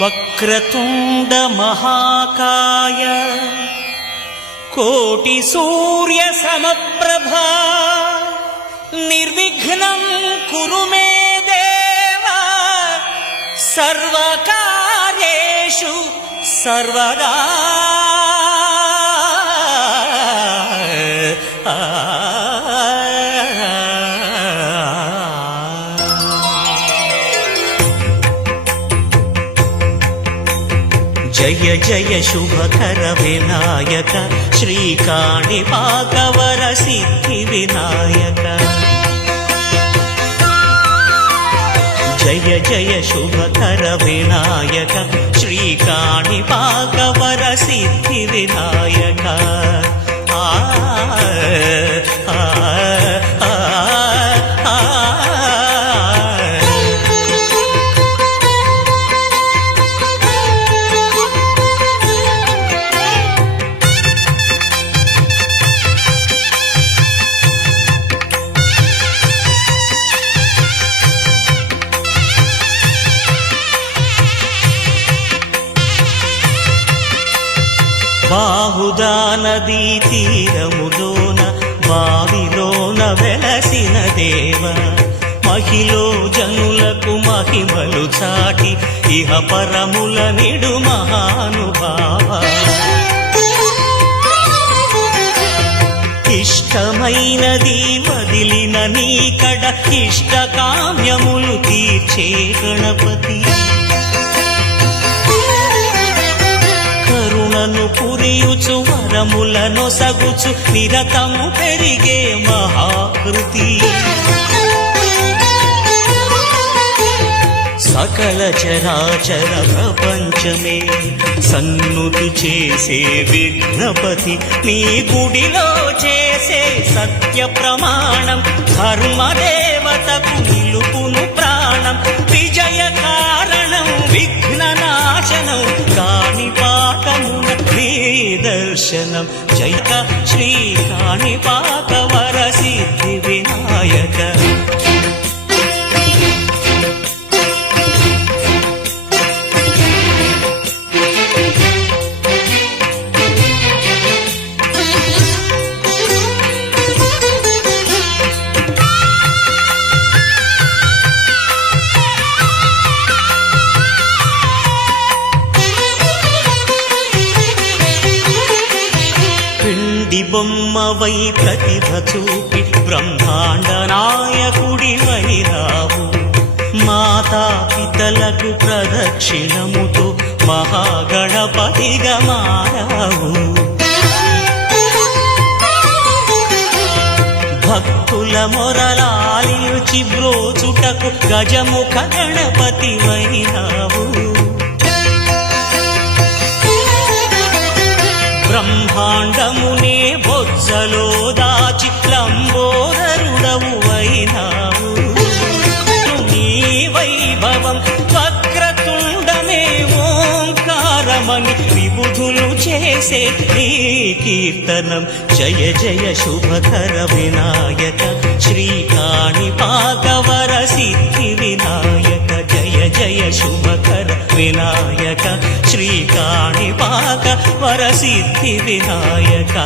వక్రతుండ మహాకాయ కోటి సూర్య సమప్రభా నిర్విఘ్నం కురు మే దేవ సర్వకార్యేషు సర్వదా. జయ జయ శుభకర వినాయక శ్రీకాణిపాకవర సిద్ధి వినాయక. జయ జయ శుభకర వినాయక శ్రీకాణిపాకవర సిద్ధి వినాయక. బాహుదా నదీ తీరములోన బావిలోన వెలసిన దేవ మహిలో జనులకు మహిమలు చాటి ఇహ పరముల నిడు మహానుభావ. ఇష్టమైనది వదిలిన నీకడ ఇష్ట కామ్యములు తీర్చే గణపతి. కరుణను పురియుచు వరములను సగుచు నిరతము పెరిగే మహాకృతి. సకల చరాచర ప్రపంచమే సన్నుతి చేసే విఘ్నపతి. నీ గుడిలో చేసే సత్య ప్రమాణం ధర్మదేవతకు నిలుపును ప్రాణం. విజయ కారణం విఘ్న నాశనం కాణిపాకమున నీ దర్శనం. జయ శ్రీ కాణిపాకవర సిద్ధి వినాయక. బొమ్మవై ప్రతిభ చూపి బ్రహ్మాండ నాయకుడి వైరావు. మాతా పితలకు ప్రదక్షిణముతో మహాగణపతిగా మారావు. భక్తుల మొరలాలియుచి బ్రోచుటకు గజముఖ గణపతి వైరావు. బ్రహ్మాండమునే బొజ్జలో దాచి లంబోదరుడవు అయినావు. నీ వైభవం వక్రతుండమే ఓంకారమని విబుధులు చేసే నీ కీర్తనం. జయ జయ శుభకర వినాయక శ్రీకాణిపాకవర సిద్ధి వినాయక. జయ జయ శుభకర వినాయక శ్రీకాణిపాకవర సిద్ధి వినాయక.